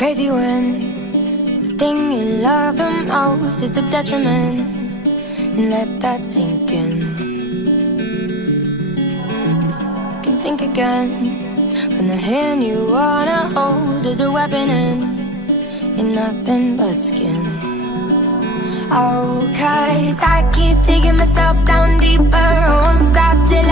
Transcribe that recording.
Crazy when the thing you love the most is the detriment. And let that sink in. You can think again when the hand you wanna hold is a weapon and you're nothing but skin. Oh, 'cause I keep digging myself down deeper. I won't stop till